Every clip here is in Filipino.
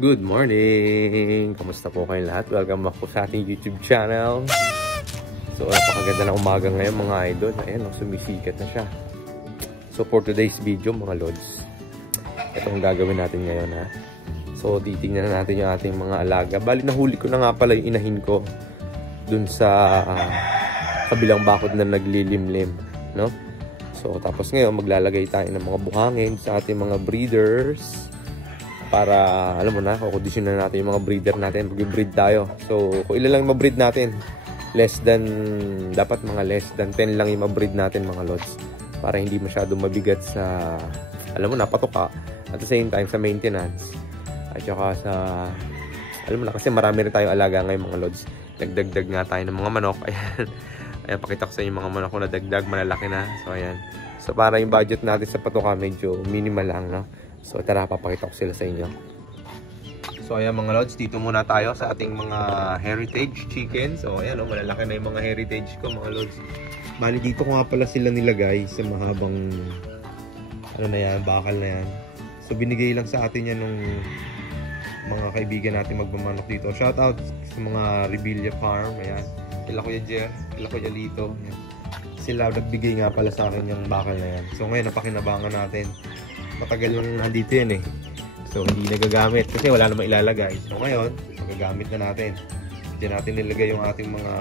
Good morning! Kamusta po kayong lahat? Welcome back po sa ating YouTube channel. So, napakaganda na umaga ngayon mga idol. Ayan, sumisikat na siya. So, for today's video mga lods, ito ang gagawin natin ngayon ha. So, titingnan na natin yung ating mga alaga. Bali, nahuli ko na nga pala yung inahin ko dun sa kabilang bakod na naglilimlim, no? So, tapos ngayon, maglalagay tayo ng mga buhangin sa ating mga breeders para, alam mo na, kukondisyon na natin yung mga breeder natin. Mag-breed tayo. So, kung ilan lang ma-breed natin, dapat mga less than 10 lang yung ma-breed natin mga lods. Para hindi masyado mabigat sa, alam mo na, patuka. At the same time, sa maintenance. At saka sa, alam mo na, kasi marami rin tayong alaga ngayon mga lods. Nagdagdag nga tayo ng mga manok. Ayan. Ayan, pakita ko sa inyo mga manok ko na dagdag, malalaki na. So, ayan. So, para yung budget natin sa patuka, medyo minimal lang, no? So, tara, papakita ko sila sa inyo. So, ayan mga lods, dito muna tayo sa ating mga heritage chicken. So, ayan, malalaki na yung mga heritage ko, mga lods. Bali, dito ko nga pala sila nilagay sa mahabang, ano na yan, bakal na yan. So, binigay lang sa atin yan nung mga kaibigan natin magmamanok dito. Shout out sa mga Rebilla Farm, ayan. Kila Kuya Jer, kila Kuya Lito. Ayan. Sila nagbigay nga pala sa akin yung bakal na yan. So, ngayon, napakinabangan natin. Matagal lang nandito yan eh. So, hindi nagagamit kasi wala namang ilalagay. So, ngayon, magagamit na natin. Diyan natin nilagay yung ating mga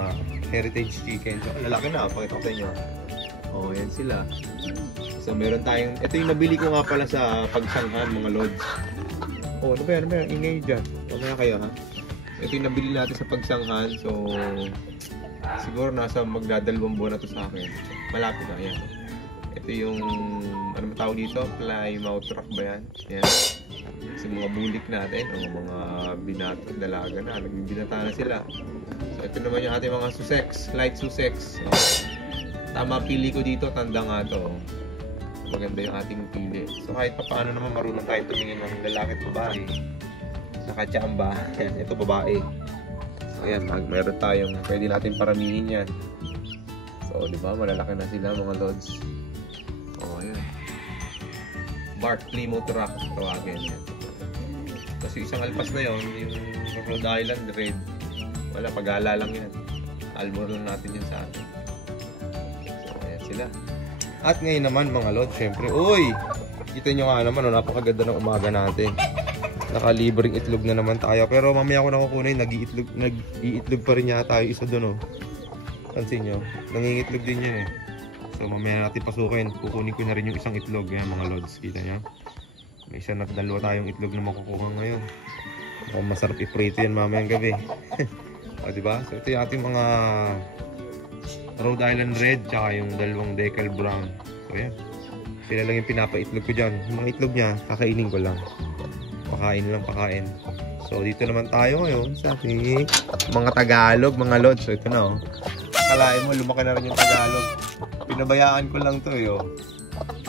heritage chicken. So, lalaki na. Pakita ko sa inyo. Oh, yan sila. So, meron tayong, ito yung nabili ko nga pala sa pagsanghan, mga lods. Oh, ano ba yan? Ano ba yan? Ingay dyan. Mamaya kayo, ha? Ito yung nabili natin sa pagsanghan. So, siguro nasa magdadalawang buwan na to sa akin. Malapit na, yan. Ito yung, ano tawag dito? Plymouth Rock ba yan? Yan. Kasi mga bulik natin, o mga binatang dalaga na, nagbibinata na sila. So, ito naman yung ating mga Sussex, light Sussex. So, tama pili ko dito, tanda nga to. Maganda yung ating pili. So, kahit pa paano naman marunong tayo tumingin ng lalaki at babae. Nakachamba. Ito babae. So, ayan, meron tayong, pwede natin paramihin yan. So, di ba, malalaki na sila mga lods. Oh, ayan. Bart Plymouth Rock, tawagin yan. Kasi isang alpas na yun, yung Rhode Island Red. Wala, pag-ala lang yan. Albor lang natin yan sa atin. So, ayan sila. At ngayon naman mga lods, syempre, uy! Kita nyo nga naman, napakaganda ng umaga natin. Nakalibreng itlog na naman tayo. Pero mamaya ko nakukunin, nag-iitlog pa rin yata tayo isa doon, oh. Pansin nyo, nangingitlog din yan eh. So mamaya natin pasukin, kukunin ko na rin yung isang itlog. Yan mga lods, kita nyo. May isa na dalawa tayong itlog na makukuha ngayon. O, masarap i-prito yan mamayang gabi. O diba? So ito yung ating mga Rhode Island Red, tsaka yung dalawang Decal Brown. So yan, sila lang yung pinapaitlog ko dyan. Yung mga itlog niya, kakainin ko lang. Pakain lang, pakain. So dito naman tayo ngayon sa ating mga Tagalog, mga lods. So ito na, oh. Kalahin mo, lumaki na rin yung Tagalog. Pinabayaan ko lang to, yo.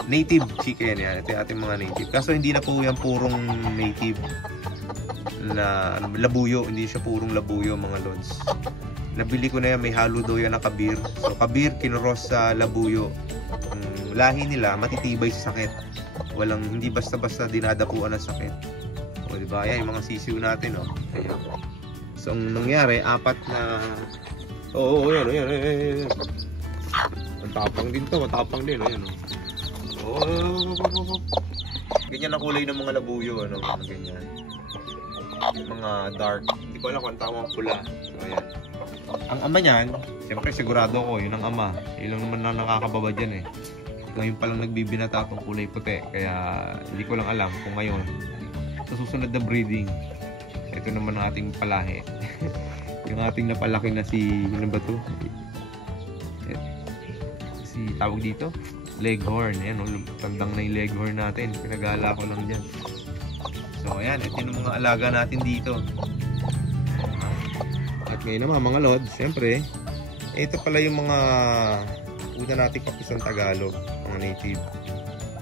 Native chicken yan. Ito yung ating mga native. Kaso hindi na po yan purong native na labuyo. Hindi siya purong labuyo, mga lods. Nabili ko na yan, may halo daw yan na kabir. So kabir, kinuros sa labuyo. Lahi nila, matitibay sa sakit. Hindi basta-basta dinadapuan ng sakit. O diba, yan yung mga sisiw natin, oh. Ayan. So ang nangyari, apat na... Oo, yan. Matapang din to, matapang din, ayan, oh. Ganyan ang kulay ng mga labuyo, ano, ganyan. Mga dark, hindi ko alam kung tawag pula. So, ayan. Ang ama niyan, siyempre sigurado ko, yun ang ama. Ilang naman na nakakababa dyan eh. Ngayon palang nagbibinata itong kulay puti, kaya hindi ko lang alam kung ngayon. Sa susunod na breeding, ito naman ang ating palahe. Yung ating napalaki na si, ano ba ito? Si tawag dito? Leghorn. Ayan, tandang na yung Leghorn natin. Pinagala ko lang dyan. So, ayan. Ito yung mga alaga natin dito. At ngayon naman, mga lods, siyempre, ito pala yung mga una nating papisang Tagalog, mga native.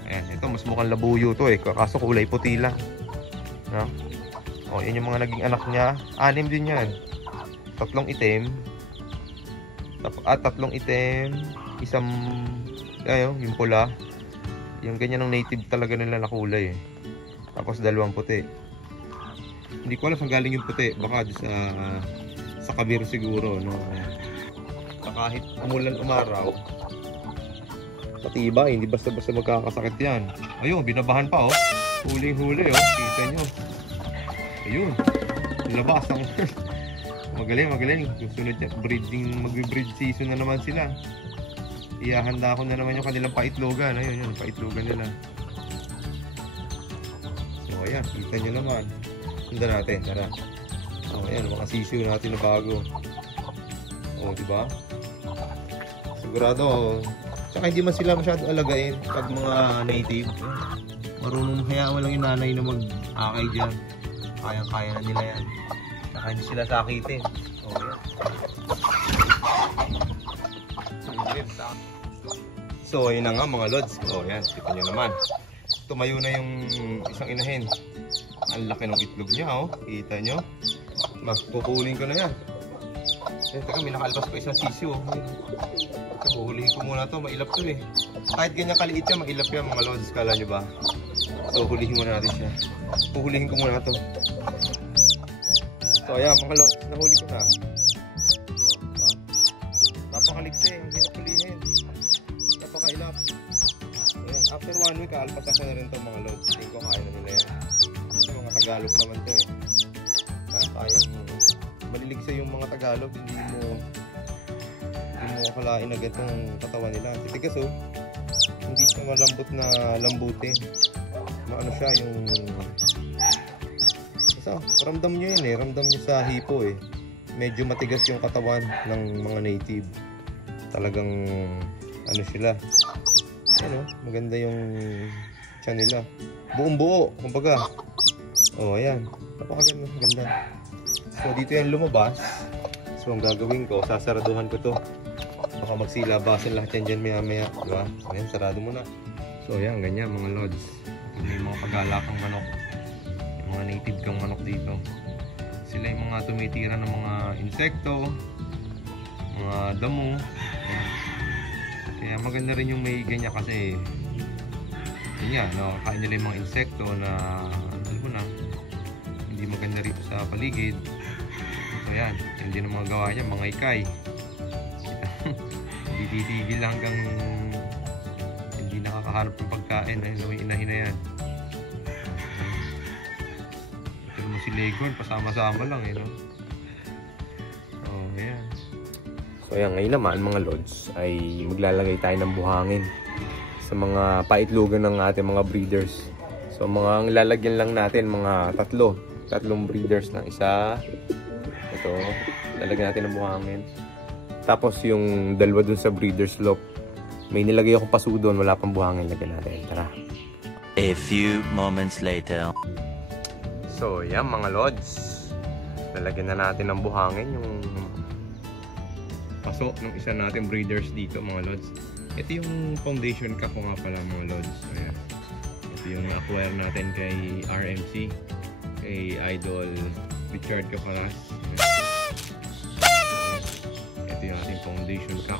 Ayan, ito mas mukhang labuyo to eh. Kaso kulay puti lang. No? O, yan yung mga naging anak niya. 6 din yan. 3 itim. At 3 itim. Isang, yung pula. Yung ganyan ng native talaga nila na kulay eh. Tapos 2 puti. Hindi ko alam saan galing yung puti. Baka sa kabir siguro, no? Kahit umulan umaraw, patibay, hindi basta-basta magkakasakit yan. Ayun, binabahan pa, oh. Huling-huli, oh. Kita nyo. Ayun. Labas ang magaling. Susunod niya, magbe-breed season na naman sila. Ihahanda ko na naman yung kanilang paitlogan. Ayun, yung paitlogan nila. So, ayan, kita nyo naman. Handa natin, tara. So, ayan, mga sisiw natin na bago. Oh, diba? Sigurado, tsaka hindi man sila masyado alagain pag mga native. Marunong hayaan mo lang yung nanay na mag-akay dyan. Kayang-kaya na nila yan. Tsaka hindi sila sakitin. Oh, yan. So, ayun na nga mga lods. Oh, yan. Kita nyo naman. Tumayo na yung isang inahin. Ang laki ng itlog niya, oh. Kita nyo. Magkukuling ko na yan. Teka, may nakalpas pa isang sisiw, oh. Huhulihin ko muna to, mailap to eh. Kahit ganyan kaliit yan, mailap yan mga lods, kala nyo ba? So hulihin muna natin siya. Huhulihin ko muna to. So ayan mga lods, nahuli ko na. Napakaligse, hindi na hulihin. Napakailap. Ayan, after 1 week, alpas ako na rin to mga lods. Tingin ko kaya na nila yan. Kasi mga Tagalog naman to eh. Kayang maliligsa yung mga Tagalog, hindi mo akalain na ganitong katawan nila. Titigas, oh. Hindi siya malambot na lambutin. Maano siya yung... Basta, ramdam nyo yun eh. Ramdam nyo sa hipo eh. Medyo matigas yung katawan ng mga native. Talagang ano sila. Ano, maganda yung tiyan nila. Buong buo, kumbaga. Oh, ayan. Napakaganda, ganda. So, dito yan lumabas. So, ang gagawin ko, sasaraduhan ko to. Baka magsilabasan lahat yan dyan maya-maya. Diba? So, ayan, sarado muna. So, ayan, ganyan mga lods. May mga pagalakang manok. Yung mga native kang manok dito. Sila yung mga tumitira ng mga insekto, mga damo. Ayan. Kaya maganda rin yung may ganyan kasi yun yan, no? Kain nila yung mga insekto na alam mo na, hindi maganda rito sa paligid. So, ayan, hindi na mga gawa niya, mga ikay. Hindi titigil hanggang hindi nakakaharap ng pagkain. Ayun, may inahin na yan. Ito mo si Leghorn, pasama-sama lang eh, no? Oh, ayan. So ayan, ngayon naman mga lods ay maglalagay tayo ng buhangin sa mga paitlugan ng ating mga breeders. So mga lalagyan lang natin mga tatlong breeders ng isa. Ito, lalagyan natin ng buhangin. Tapos yung dalawa dun sa breeder's loft, may nilagay akong paso doon, wala pang buhangin, lagyan natin. Tara. A few moments later. So yan mga lods, lalagyan na natin ng buhangin yung paso ng isa natin breeders dito mga lods. Ito yung foundation cup ko nga pala mga lods. Ayan. Ito yung acquire natin kay RMC, kay Idol Richard Caparas. Ito yung ating foundation cup,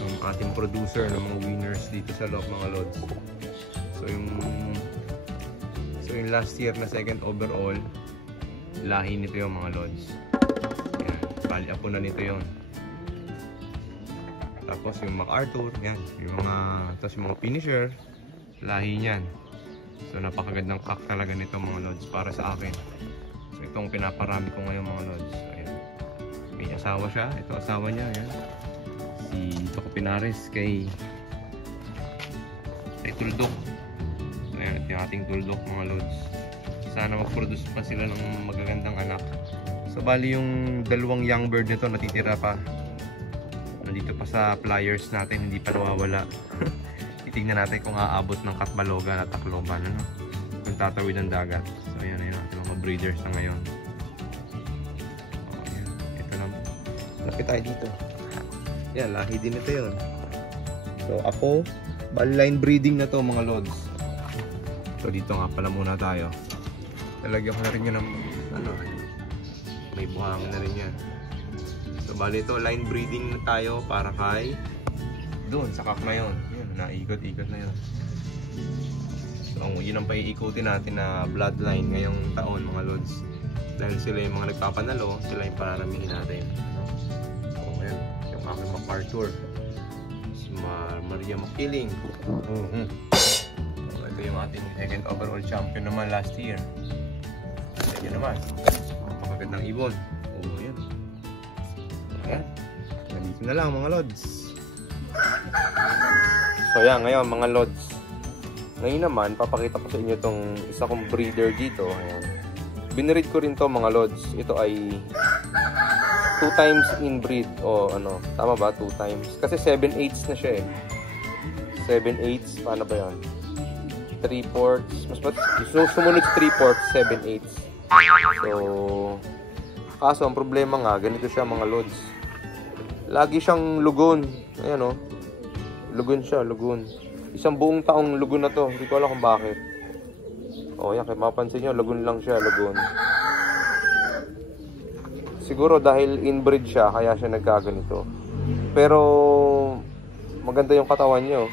yung ating producer ng mga winners dito sa loob mga lods. So yung last year na second overall, lahi nito yung mga lods. Ayan, bali apo na nito yon. Tapos yung MacArthur, yan, yung mga, tapos yung mga finisher, lahi niyan. So napakagandang cock talaga nito mga lods para sa akin. So itong pinaparami ko ngayon mga lods. So, ayan. May asawa siya, ito asawa niya, yan. Si Toco Pinares kay Tuldok. So ayan, ito yung ating Tuldok mga lods. Sana mag-produce pa sila ng magagandang anak. So bali yung dalawang young bird nito natitira pa. Nandito pa sa pliers natin, hindi pa nawawala. Titignan natin kung aabot ng Katbalogan at Tacloban, ano? Kung tatawid ng dagat. So ayan na yun, natin mga breeders na ngayon. So, ayan. Ito na. Lapit tayo dito. Yan, lahi din ito yun. So ako, line breeding na to mga lods. So dito nga pala muna tayo. Talagyan ko na rin yun ng ano, may buhangin na rin yan. So bali ito, line breeding na tayo para kay doon sa cock na yun. Yun, naikot-ikot na yun. So yun ang paiikutin natin na bloodline ngayong taon mga lods. Dahil sila yung mga nagpapanalo, sila yung pararamihin natin. So ngayon, yung aking MacArthur, si Maria Makiling. So, ito yung ating second overall champion naman last year. Yan naman, napakagandang ibon. Yan. Ayan. Nandito na lang mga lods. So yan, ngayon mga lods. Ngayon naman, papakita ko sa inyo itong isa kong breeder dito. Ayan. Binread ko rin to mga lods. Ito ay 2 times inbreed. O ano, tama ba? 2 times. Kasi 7/8 na siya eh. 7/8. Paano ba yan? 3/4. Sumunod sa 3/4, 7/8. So, kaso ang problema nga, ganito siya mga lods. Lagi siyang lugon. Ayan o. Lugon siya, lugon. Isang buong taong lugon na to. Hindi ko alam kung bakit. O yan, kaya mapansin nyo, lugon lang siya, lugon. Siguro dahil inbreed siya, kaya siya nagkaganito. Pero maganda yung katawan nyo.